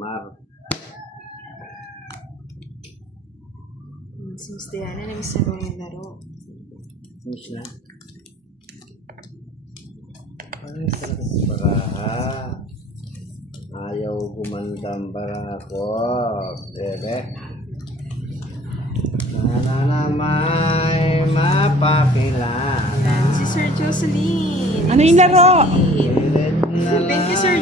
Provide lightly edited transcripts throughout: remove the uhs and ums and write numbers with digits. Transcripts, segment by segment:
Mar. Si Miss Diana, na-miss na yung laro. Miss na. Ay, talaga ayaw gumandang bara ko. Bebe. Sana may mapakilala. Yan, si Sir Jocelyn. Ano yung laro? Thank you, Sir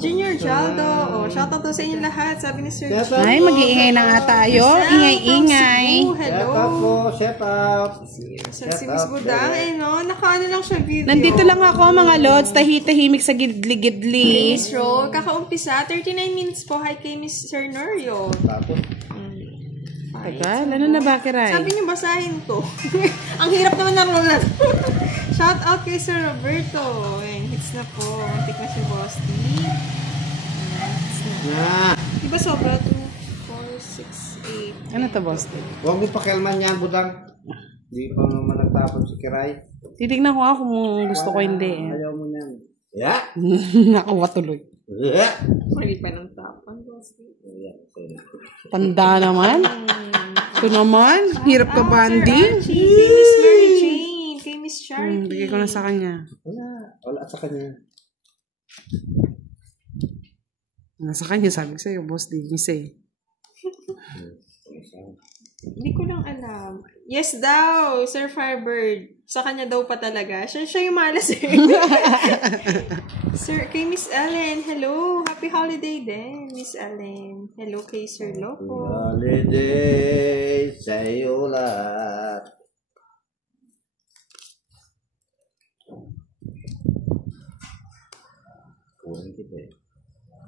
Junior Jaldo. Oh, shoutout to sa inyo lahat. Sabi ni Sir Junior. Ay, mag-iingay na nga tayo. Ingay-ingay. Hello. Set up. Si Miss Budang, no? Nakaano lang siya video. Nandito lang ako, mga lods. Tahimik sa gidli-gidli. Miss Ro, kakaumpisa. 39 minutes po. Hi kay Miss Sir Norio. Tapos. Tagal, ano na ba, Kiray? Sabi niyo basahin to. Ang hirap naman na roll. Shout out kay Sir Roberto. Ayan, hits na po. Antik na si Boss D. Na. Diba sobra? 2, 4, 6, 8. Ano to, boss? Huwag mo pakialman yan, Budang. Hindi pa naman nagtapon si Kiray. Titignan ko kung gusto ko hindi. Ayaw mo yan. Yeah. Nakawa tuloy. Yeah. Mali pa ng tapon, Boss D. Tanda naman. Ito naman. Hirap ka banding. Kay Miss Mary Jane. Kay Miss Charity. Bigay ko na sa kanya. Wala sa kanya. Nasa kanya, sabi ko sa'yo, boss. Di say. Hindi ko lang alam. Yes daw, Sir Firebird. Sa kanya daw pa talaga. Siya yung malas eh. Sir, kay Miss Ellen, hello. Happy holiday din, Miss Ellen. Hello kay Sir Loco. Holiday sa'yo lahat. Kunin kita eh.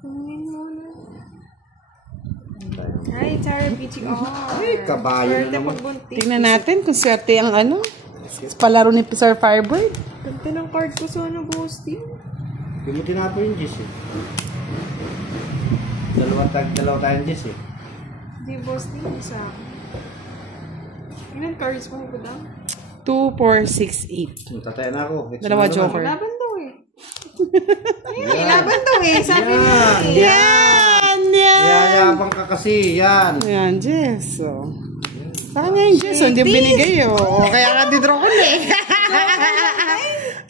Kunin mo na. Hi, Tara BTR. Ay, kabayo na naman. Tingnan natin kung swerte ang ano. Palaro ni Sir Firebird. Ganda ng card ko sa ano, Boss D. Hindi mo tinapo yung Jess eh. Dalawa tayong Jess eh. Hindi, Boss D. Isa. Ilan cards mo ko daw? 2, 4, 6, 8. Tatay na ako. Dalawa joker. Laban daw eh. Ayun, laban daw eh. Sabi niya eh. Yan! Yayabang ka kasi. Yan. Yan, Jess. So, sa kanya yung Jess. Hindi binigay. O, kaya ka di-draw ko na eh.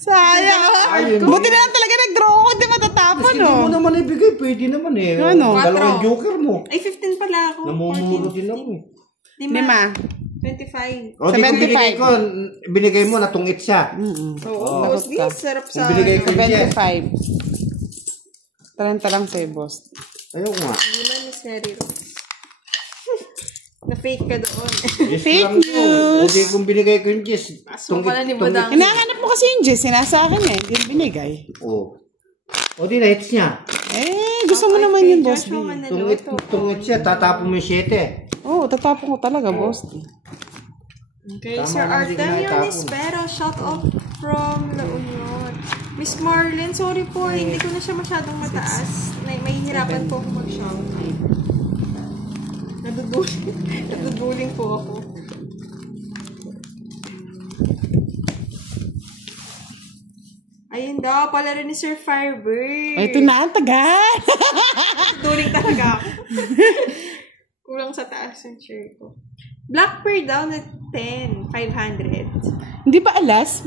Sayang. Buti na lang talaga nag-draw ko. Hindi matatapon, Hindi mo naman ibigay. Pwede naman eh. Ano? Dalawang joker mo. Ay, 15 pala ako. Namumuro din ako eh. 5. 25. O, di kung binigay ko, binigay mo, natungit siya. Oo, Boss D. Sarap sa... Kung binigay ko siya. 25. 30 lang sa'yo, boss. Ayaw ko nga. Hindi man, Miss Mary Rose. Na-fake ka doon. Fake O, news. di kung binigay ko yung Jess. Aso pala ni Budang. Hinahanap mo kasi yung Jess. Sinasa akin eh. Hindi binigay. O. O, di na-hits niya. Eh, gusto mo naman yung boss D. Tungit siya, tatapon mo yung 7. Oo, tatapon ko talaga, boss D. Okay, Tama Sir lang, hindi ko Artemio naitapon. Nispero, shout out from La Union. Miss Marlene, sorry po, hindi ko na siya masyadong mataas. Mahihirapan po ako mag-shout. Naduduling po ako. Ayun daw, pala rin ni Sir Firebird. Ay, ito na, ang tagal. Naduduling talaga ako. Kulang sa taas ang chair ko. Black Pearl daw na 10, 500. Hindi ba alas?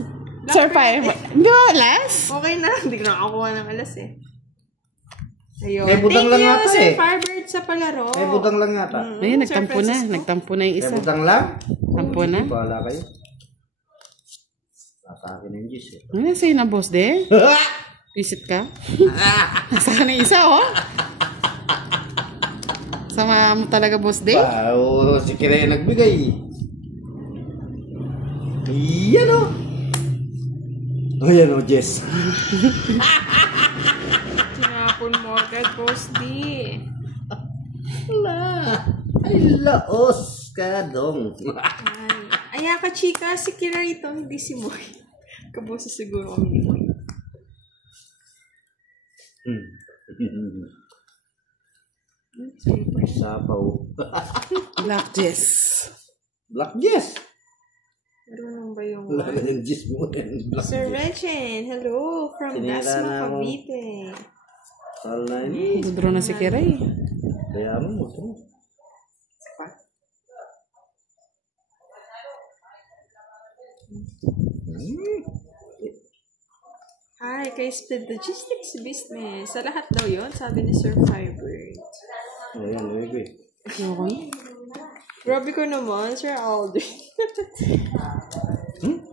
Sir Firebird. Hindi ba alas? Okay na, hindi ko nakakuha ng alas eh. Ayun. Eh, budang lang Thank you, yata Sir eh. Firebird sa palaro. Eh, budang lang yata. Ayun, Sir nagtampo na. Francisco. Nagtampo na yung Eh, isa. budang lang. Tampo na. Bahala kayo. Nasa akin yung Jess eh. Ano sa'yo na, boss de? Visit ka? Nasa ka na isa, oh. Sama mo talaga, boss de? Wow, si Kiray nagbigay. Yan o. O yan o, Jess. Tinapon mo agad, Boss D. Ay, laos ka dong. Ay, ka chika, si Kira ito, hindi si Moy. Kabosa siguro kami ni Moy. Sapaw. Black Jess. Black Jess. Marunong ba yung Wala ka ng Jess mo. Black Sir Jess. Rechen, hello from Sinira Dasma, na mo. Cavite. Sal na ini. Draw na si Kiray. Kaya mo ito. Hi, kay Split Logistics Business. Sa lahat daw yun, sabi ni Sir Firebird. Ayan, baby. Okay. Grabe ko naman, Sir Aldrin.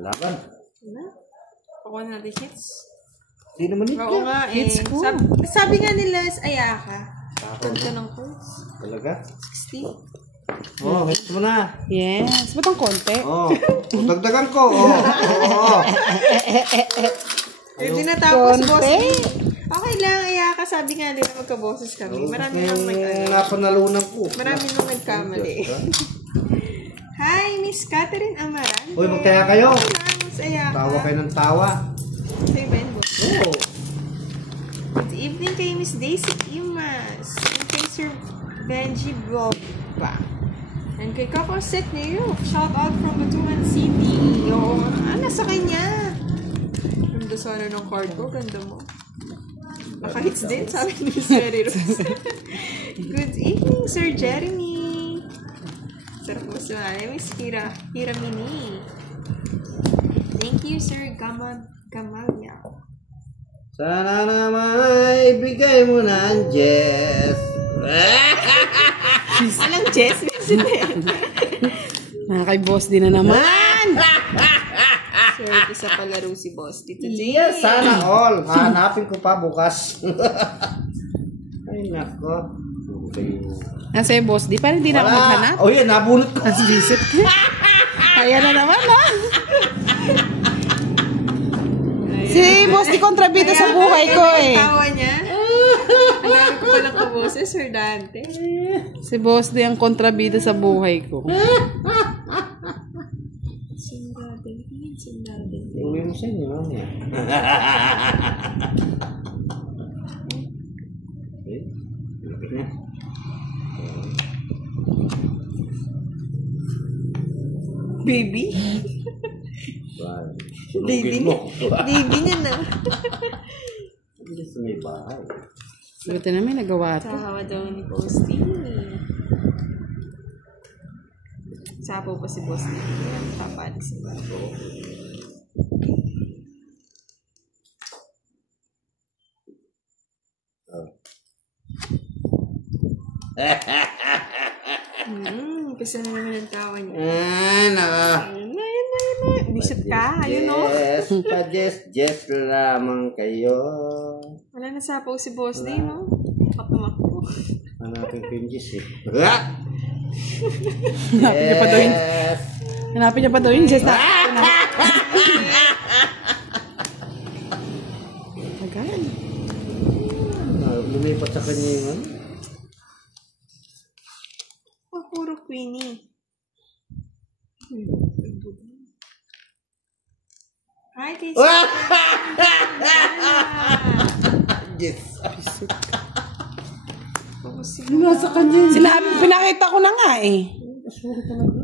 Laban. Ako natin hits. Di naman ito. Oo nga eh. Hits ko. Sabi nga nila, Ayaka. Ganda ng course. Talaga? 60. Oh, hits mo na. Yes. Ba't ang konti? Oh, dagdagan ko. Oh. Hindi na tapos, Konti. boss. Okay lang, Ayaka. Sabi nga nila magka-bosses kami. Marami nang Napanalunan ko. Marami nang nagkamali. Hi, Miss Catherine Amarante. Uy, magkaya kayo. Hi, Miss Ayaka. Tawa kayo ng tawa. Say Ben, boss. Oo. Good evening kay Miss Daisy Imas. And kay Sir Benji Boba. And kay Coco Set New York. Shout out from Batuman City. Oo, nasa kanya. Ganda sana ng card ko. Ganda mo. Naka-hits din, sabi ni Miss Mary Rose. Good evening, Sir Jeremy. Sarap mo sa Miss Hiramini. Thank you, Sir Gamalia. Sana naman ibigay mo na ang Jess. Alang Jess, Kay boss din na naman. Sir, isa palaro si Boss dito. Yes, sana all. Hanapin ko pa bukas. Ay, nako. Nasa yung boss di. Parang hindi na ako maghanap. Oh, yan. Nabunot ko. As visit. Kaya na naman, ha? Si boss di kontrabida sa buhay ko, eh. Tawa niya. Ang dami ko palang kaboses, Sir Dante. Si boss di ang kontrabida sa buhay ko. Uwi mo sa inyo. Baby? Baby niya. Baby niya na. Hindi sa may bahay. Buti na may nagawa ito. Sahawa daw ni Posty. Sapo pa si Posty. Tapad sila. Kasi na naman ang tawa niya. Ano? Ayun na. Bisip ka, ayun o. Yes, lamang kayo. Wala na sapaw si Boss D, no? Tumakbo. Hanapin ko yung Jess eh. Hanapin niya pa daw yun. Hanapin niya pa daw yun. Just na. Tagal. Lumipat sa kanya yung ano. Puro Queenie. Hi, Casey. Yes. Nasa kanya. Sinabi, pinakita ko na nga eh. Sorry talaga.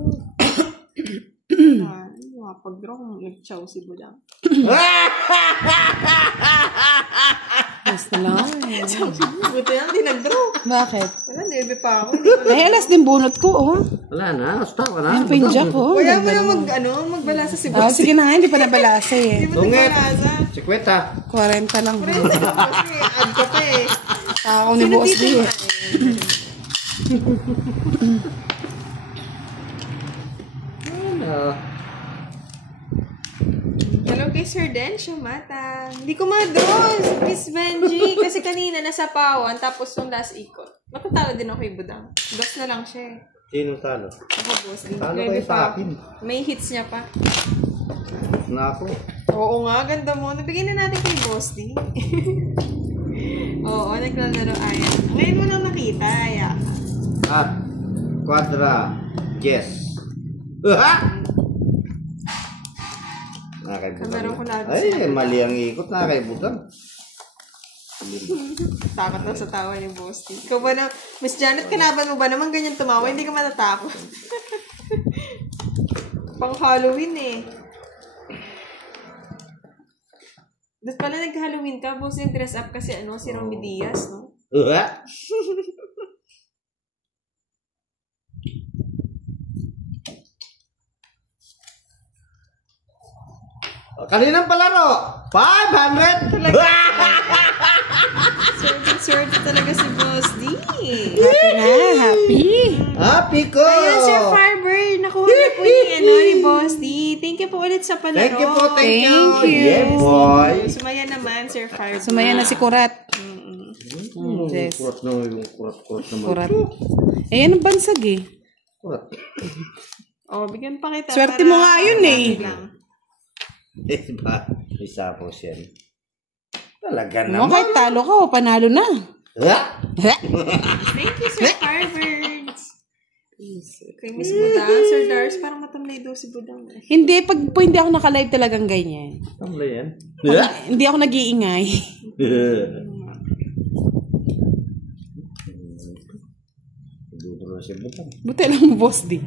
Pag-draw kung nag-chow si Budang. Yes na lang eh. Buti lang, di nag-draw. Bakit? Wala, nebe pa ako. Ay, alas din bunot ko, oh. Wala na. Basta wala. Yung pinja ko. Kaya mo na magbalasa si Oh, Boss. sige na nga, hindi pa nabalasa eh. Hindi mo Tungit. nagbalasa. 50. 40 lang. Kasi add ka pa eh. Ako ni boss D eh. Ano? Hello kay Sir Dencio Mata. Hindi ko ma-draw, Miss Benji. Kasi kanina nasa pawan, tapos yung last ikot. Matatalo din ako kay Budang. Dos na lang siya eh. Sino talo? Ako, Boss D. Talo Grabe kayo sa pa ako. akin. May hits niya pa. Na ako. Oo nga, ganda mo. Nabigyan na natin kay Boss D. Oo, naglalaro ayan. Ngayon mo lang nakita, ayan. At Quadra Jess. Kalaro ko lagi Ay, sila. mali ang ikot. Nakakaibutan. Takot na sa tawa ni Boss D. Ikaw ba na, Miss Janet, kalaban mo ba naman ganyan tumawa? Hindi ka matatakot. Pang Halloween eh. Ba't pala nag-Halloween ka? Boss yung dress up kasi ano, si Romy Diaz, no? Kaninang palaro? 500! Swerte talaga si Boss D. Happy na, happy. Happy ko! Ayan, Sir Firebird. Nakuha na po ni Boss D. Thank you po ulit sa palaro. Thank you po, thank you. Thank you. Yeah, boy. Sumaya naman, Sir Firebird. Sumaya na si Kurat. Yes. Kurat na yung kurat naman. Kurat. Eh, yan ang bansag eh. Kurat. Oh, bigyan pa kita. Swerte para mo nga yun eh. lang. Diba? Isa po siya. Talaga Ano, naman. kahit talo ka o panalo na. Ha? Thank you, Sir Firebirds. Kay Miss Budang. Sir Dars, parang matamlay daw si Budang. Hindi, pag po hindi ako naka-live talagang ganyan. Tamla yan. Hindi ako nag-iingay. Dito na siya butang. Buti lang mo, boss di.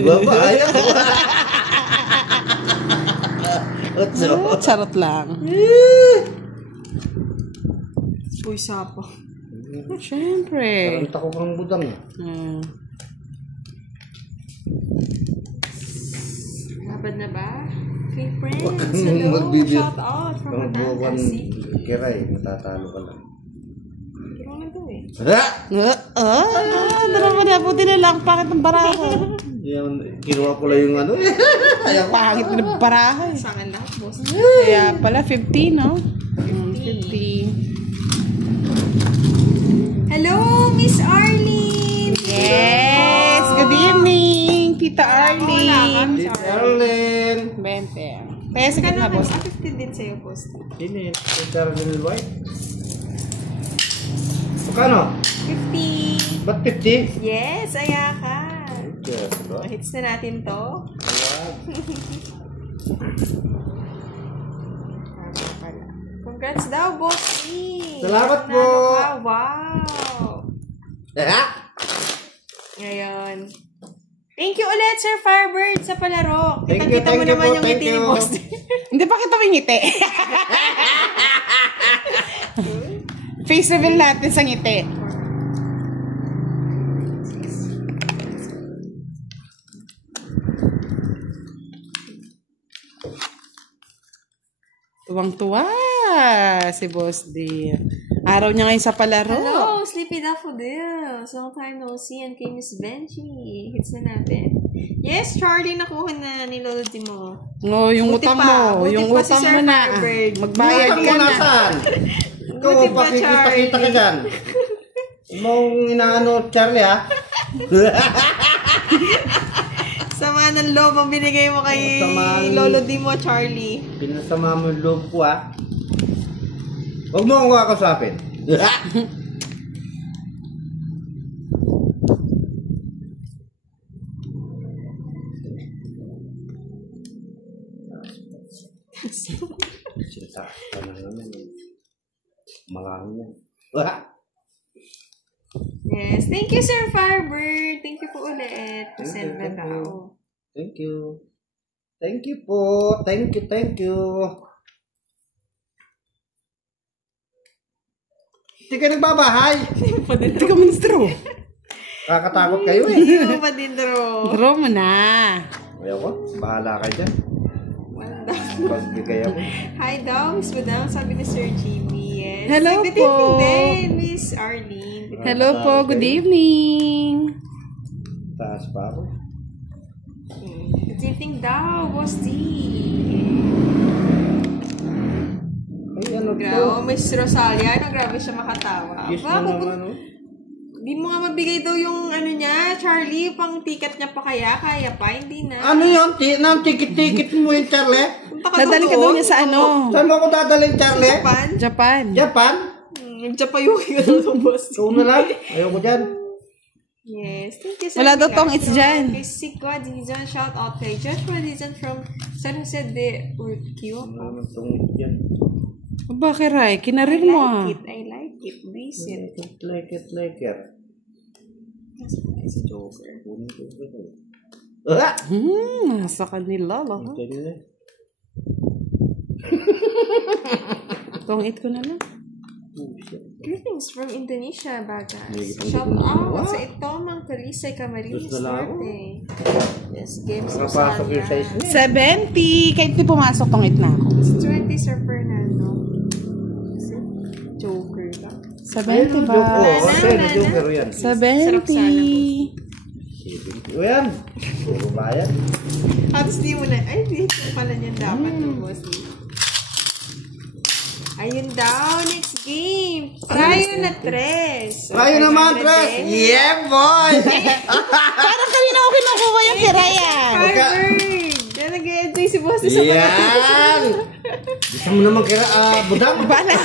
Babae ako. Otso. Charot lang. Uy, sapo. Siyempre. Parang tako kang budang. Labad na ba? Okay, friends. Huwag kang Hello. magbibigay. Shout out from Ang buwan Batangas City. kiray, matatalo ka lang. Kiro na to eh. Ha? Dalawa na, buti na lang. Pakit ng baraha. Yan, kinuha ko lang yung ano eh. Pangit ng baraha eh. Sa akin lahat, boss. Kaya pala, 50, no? 50. Hello, Miss Arlene! Yes! Good evening, Tita Arlene. Di Erlen. 20. Kaya sige Sige na, boss. 50 din sa'yo, boss. Sini, si Erlen White. Magkano? 50! Ba't 50? Yes, ayaka. Yes, ba? Hits na natin to. Tama pala. Congrats daw, boss E! Salamat po. Nanalo ka. Wow! Ha? Ngayon. Thank you ulit, Sir Firebird, sa palaro. Thank you, Kitang-kita mo thank you naman po, yung thank ngiti ni you. boss. Hindi pa kita ngiti. Face reveal natin sa ngiti. Tuwang-tuwa si Boss D. Araw niya ngayon sa palaro. Hello, Sleepy Daffodil. Long time no see and kay Miss Benji. Hits na natin. Yes, Charlie, nakuha na ni Lolo Dimo. No, yung Buti utang pa. mo. Buti Yung pa si utang Sir mo na. Firebird. Magbayad Utang ka mo na. nasaan? Ikaw, Buti pa, pakikita-kita ka Charlie. dyan. Mong inaano, Charlie, ha? Sama ng loob ang binigay mo kay Sama- Lolo Dimo, Charlie. Pinasama mo yung loob ko, ha? Huwag mo akong kakasapin. Sinta ka na naman, eh. Marami yan. Yes. Thank you, Sir Firebird. Thank you po ulit. Send na tao. Thank you. Thank you po. Thank you, thank you. Hindi ka nagbabahay. Hindi ka ministro. Kakatakot kayo eh. Hindi mo pa din draw. Draw mo na. Ayaw ko. Bahala ka dyan. Pagbigay ako. Hi daw, Miss Budang. Sabi ni Sir Jimmy. Yes. Hello Good po. evening din, Miss Arlene. Hello po. Good evening. Taas pa ako. Good evening daw, Boss D. Ay, ano Grabe, to? Miss Rosalia. Ano, grabe siya makatawa. Kiss Ba, mo naman, oh. di mo nga mabigay daw yung ano niya, Charlie, pang ticket niya pa kaya? Kaya pa, hindi na. Ano yun? Tikit-tikit mo yun, Charlie? Punta ka Dadali ka daw niya sa ano? Saan mo ako dadalhin, Charlie? Japan? Japan. Japan? Japayuki ka daw ng boss. Ikaw na lang. Ayaw ko dyan. Yes, thank you, Sir. Wala daw tong it's Pilacio. dyan. Kay Sigwa Dizon, shout out kay Joshua Dizon from San Jose de Urquio. Ano naman itong yan? Bakit, Ray? Kinarir I mo ah. like it. Decent. Like it. Si Joker. Ah! Nasa kanila. Tingnan na. Tong 8 ko na lang. Greetings from Indonesia, Bagas. May- Shout may- out sa Itomang Kalisay Camarines Gusto na ako. Norte. Yes, Games Nakapasok yung Rosalia. size niya. 70. Kahit di pumasok tong 8 na ako. It's 20, Sir Fernando. Joker ba? 70 ba? Oo, Wala sa'yo na, na Joker yan. 70. O yan. Puro bayan. Tapos di mo na, ay, dito pala niyan dapat yung boss. Ayun daw, next game. Tayo na tres. Tayo naman, Tres! Yeah, boy! Parang kanina ko kinukuha yung kirayan. Harvard! Yan, nag-enjoy si boss sa Yan! Gusto mo naman kira, budang? Bala.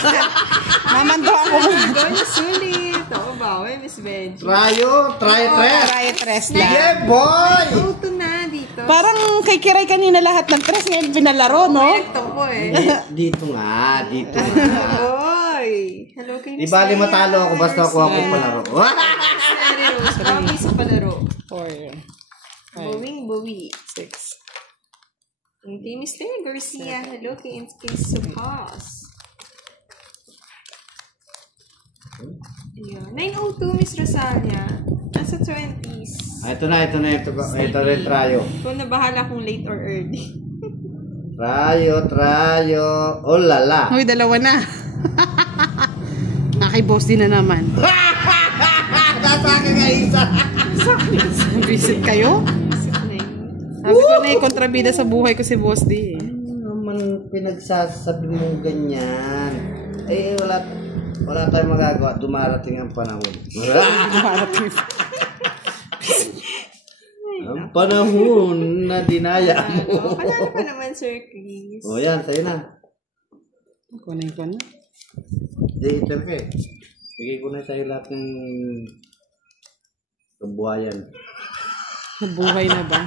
Mamandohan ko muna. Gawin na sulit. Oo ba? Uy, Miss Benji. Trayo, Tres! Try tres lang. Yeah, boy! Auto na dito. Parang kay Kiray kanina lahat ng tres ngayon pinalaro, no? Ito po eh. Dito nga, dito nga. Boy! Hello kay Di Miss bali Reyes. matalo ako basta ako palaro. Mary Rose, promise sa palaro. 4. Bowing. 6. And kay Mr. Garcia, hello kay Subhas. Ayun. 902, Miss Rosalia. Nasa 20s. Ito na rin trayo. Kung na bahala kung late or early. Trayo. Oh lala. Uy, dalawa na. Nakay boss din na naman. Nasa akin nga isa. Visit kayo? Sabi ko na kontrabida sa buhay ko si boss D. Ano naman pinagsasabi mo ganyan? Eh, wala tayong magagawa. Dumarating ang panahon. Ang panahon na dinaya mo. Panalo pa naman, Sir Chris. O yan, sa'yo na. Kunin ko na. Di, Terke. Bigay ko na sa'yo lahat ng kabuhayan. Nabuhay na ba?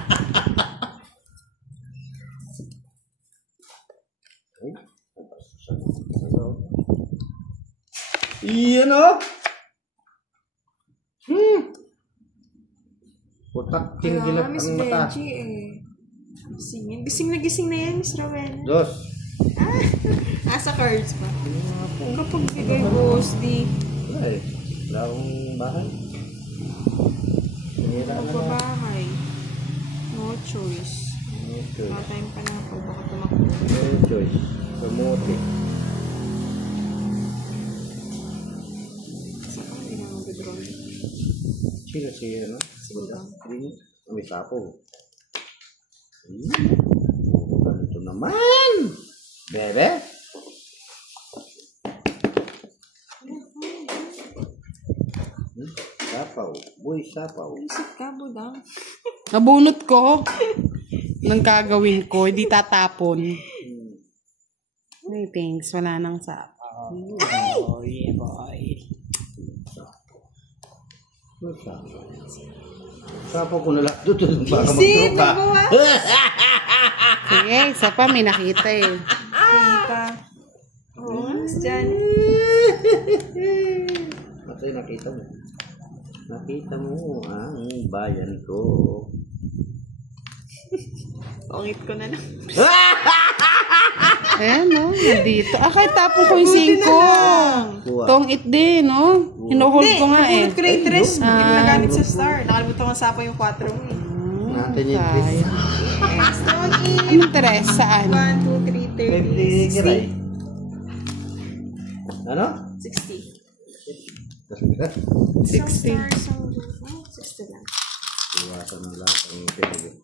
Iyan o! Putak tinggilap Miss ang mata. Benji eh. Gising na yan, Miss Rowena. Dos. Sa cards pa. Kapag bigay boss, di Wala eh. Wala akong bahay. Sinira na na. magbabahay. No choice. No choice. Wala tayong panapag, baka tumakbo. No choice. Kamuti. Kasi kung hindi naman mag-draw. Sino siya, no? Siguro. May sapo. Ganito naman! Bebe! Sapaw. Boy, sapaw. Isip ka, budang. Nabunot ko. Nang gagawin ko, hindi tatapon. Ay, thanks. Wala nang sapaw. Oh, yeah, boy. Sapaw ko na lang. Doon, baka Isip, magtropa. nagbawa. Sige, isa pa. May nakita eh. Kita. Oo nga, Miss Jan. Matay, nakita mo. Nakita mo ang bayan ko. Pangit ko na lang. Ayan, no? Nandito. Kahit tapon ko yung 5. Kuha. Tong it din, no? Hinuhold ko nga eh. Nabunot ko na yung tres. Hindi ko Ah. nagamit sa star. Nakalimutan ko sa yung 4 mo eh. Natin yung twist. Yes, don't eat. Anong tres? Saan? 1, 2, 3, 30, 50 Ano? 60. 60. 60 lang. Iwasan ng lahat ang pinag.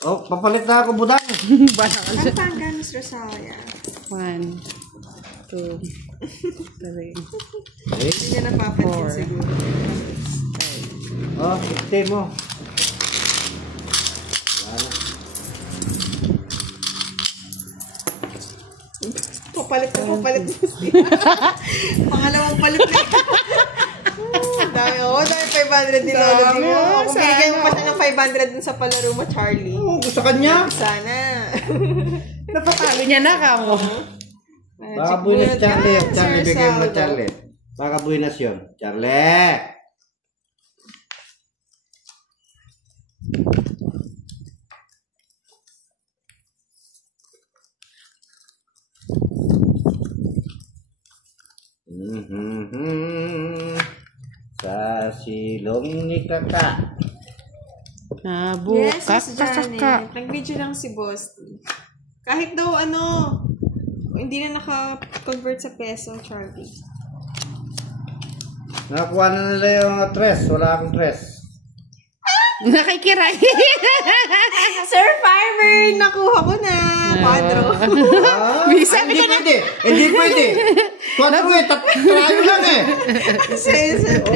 Oh, papalit na ako, budang. Bala ka dyan. Pampanga, Miss Rosalia. 1, 2, 3. Hindi na napapansin 4. siguro. Oh, 60 mo. Wala na. Papalit. Pangalawang palit na. Dami 500 din Dami, ulit mo. Kung sana. binigyan mo pa siya ng 500 dun sa palaro mo, Charlie. Oh, sa kanya. Sana. Napatalo niya na ka mo. Baka buinas Charlie. Charlie, bigyan mo Charlie. Baka buinas yun. Charlie! Silong ni Kaka. Yes, Miss Janet. Nag-video lang si Boss. Kahit daw hindi na naka-convert sa peso, Charlie. Nakakuha na nila yung tres. Wala akong tres. Nakikiray. Sir Farmer, nakuha ko na. 4. Hindi pwede. Hindi pwede. 4 eh. Trayo lang eh.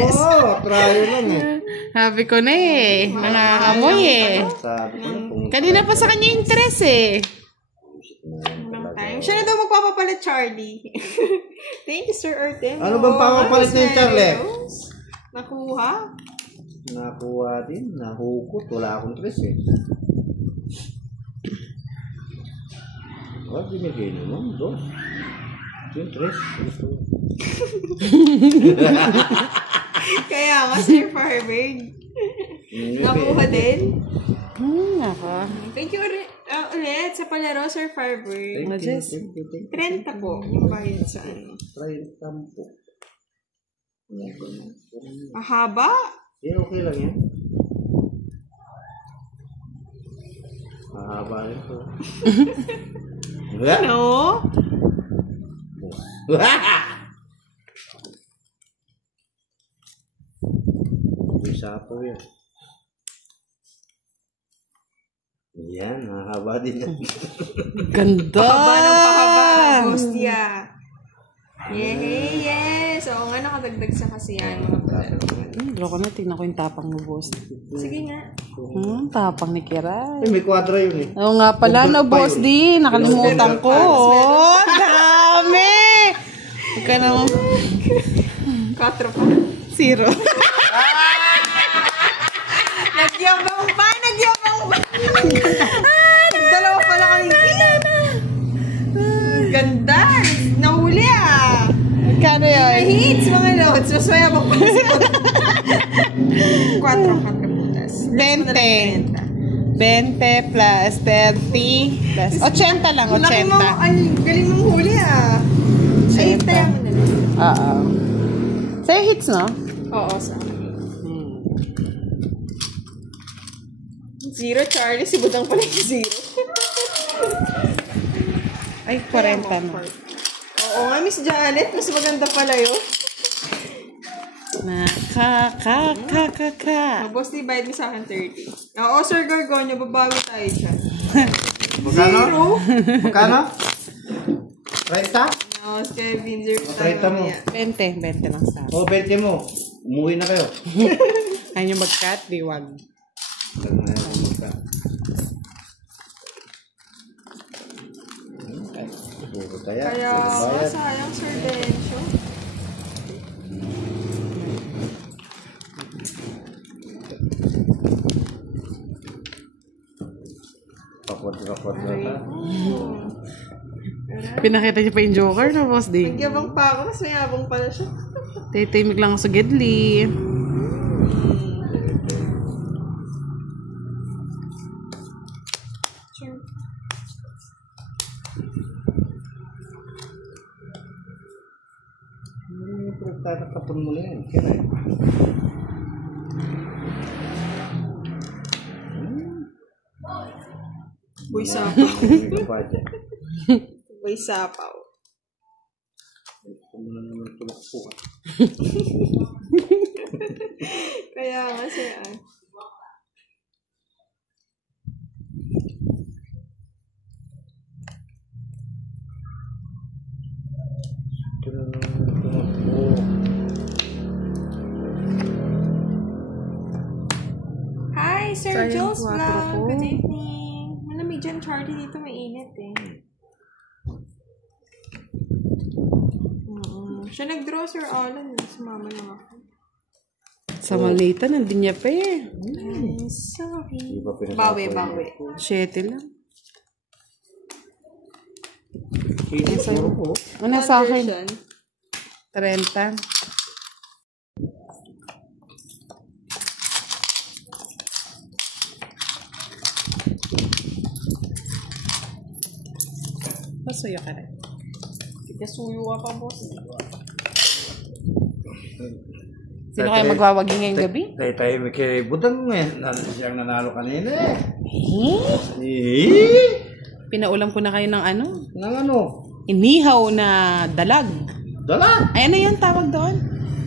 Oo, trayo lang eh. Sabi ko na eh. Nangangamoy eh. Sabi ko na Kanina pa sa kanya yung tres eh. Siya na daw magpapapalit, Charlie. Thank you, Sir Artem. Ano bang papapalit niya, Charlie? Nakuha. Nakuha din. Nahukot. Wala akong tres eh. Binigay naman. 2. Yung tres. Kaya nga, Sir Farmer. Nakuha din. Naka. Thank you ulit sa palaro, Sir Farber. 30 po yung bayad sa 30 po. Mahaba? Okay lang yan. Mahaba rin po. Ano? Isa po yan. Yan, mahaba din yan. Ganda! Pahaba ng pahaba, Hostia. Yes! Oo nga, nakadagdag sa kasi yan, mga palaro. Draw ko na, tingnan ko yung tapang mo, boss. Sige nga. Tapang ni Kiray. May kwadro yun eh. Oo nga pala, no, boss D. Nakalimutan ko. Oh, dami! Huwag ka naman. 4 pa. 0. Nagyabang pa! Dalawa pala kami. Ganda! Nahuli ah! Magkano yun? Hits mga lods. Mas mayabang pa si 4 putas. 20. 20 plus 30 plus 80 lang, 80. Galing mong huli ah. Ay, tayo mo na lang. Oo. Sa'yo hits, no? Oo, sa akin. 0, Charlie. Si Budang pala yung 0. Ay, 40 na. Oo nga, Miss Janet. Mas maganda pala yun. Boss, di bayad mo sa akin 30. Oo, Sir Gorgonio. Babago tayo dyan. Magkano? Magkano? 30? No, Kevin. 0 30 mo. 20 lang sa akin. 20 mo. Umuwi na kayo. Ayaw nyo mag-cut, di wag. Kaya sayang, Sir Dencio. Kapot na ta. Pinakita niyo pa yung Joker, no, boss D? Nagyabang pa ako, mas mayabang pala siya. Titimik lang ako sa Gedli. Sure. Tatapon mo na yan. Kaya Boy sapaw. Boy sapaw. Kung na naman tulakpo. Kaya nga siya. Hi, Sir Sayang Jules 4 Vlog. ko. Good evening. Malamig dyan, Charlie. Dito mainit eh. Siya nag-draw, Sir Alan. Sumama lang ako. Sa Malita, nandun niya pa eh. I'm sorry. Bawi. 7 lang. Sino po? Ano sa akin? Version. 30. Pasuyo ka rin. Kasuyo ka pa, boss. Sino kaya magwawagi ngayong gabi? Tayo may kay Budang ngayon. Siyang nanalo kanina eh. Pinaulam ko na kayo ng ano? Nang ano? Inihaw na dalag. Dalag. Ay, ano yan tawag doon?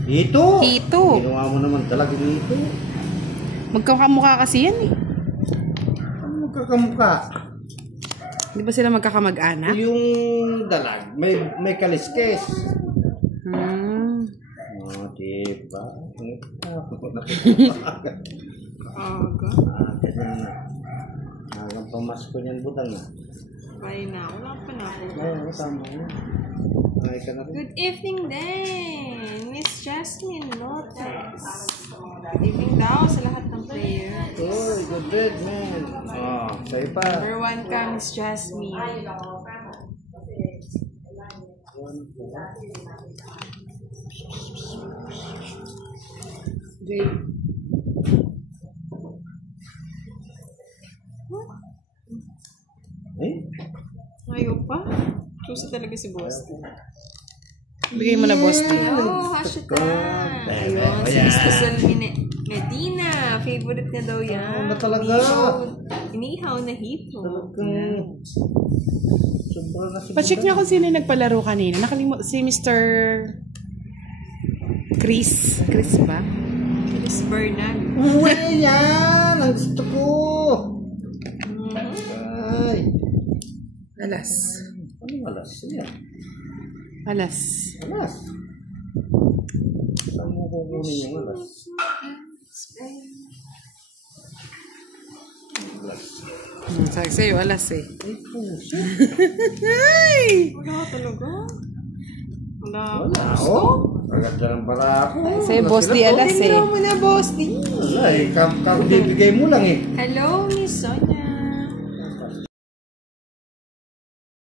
Hito. Hito. Ginawa mo naman dalag hito. Magkakamukha kasi yan eh. Ano magkakamukha? Di ba sila magkakamag-anak? Yung dalag, may kaliskes. Oh, diba? Aga. Hanggang pamasko niyan Budang na. Bye na. Wala pa na ako. Ay, tama yun. Ay, ka na rin. Good evening din, Miss Jasmine Lopez. Good evening daw sa lahat ng players. Uy, good bed, man. Oh, sa'yo pa. Number 1 ka, Miss Jasmine. Eh? Ayaw pa? Susa talaga si Boss. Bigay mo na, boss. Hello, hashtag. Ayun, si Miss Cosel Medina. Favorite niya daw yan. Ano talaga? Inihaw na hito. Talagang... Sobrang na si Pa-check niya kung sino yung nagpalaro kanina. Nakalimut si Mr. Chris. Chris ba? Miss Bernag. Uy, yan! Ang gusto ko! Ay! Alas. Anong alas? Yan. Alas. Alas? Saan mo kukunin yung alas? Alas. Sabi sa'yo, alas eh. Ay, puso. Ay! Wala talaga. Wala. Wala, oh. Agad ng bara ako. Sa'yo, boss di alas eh. Tingnan mo na, Boss D. Wala eh. Bibigay mo lang eh. Hello, Miss Sonia.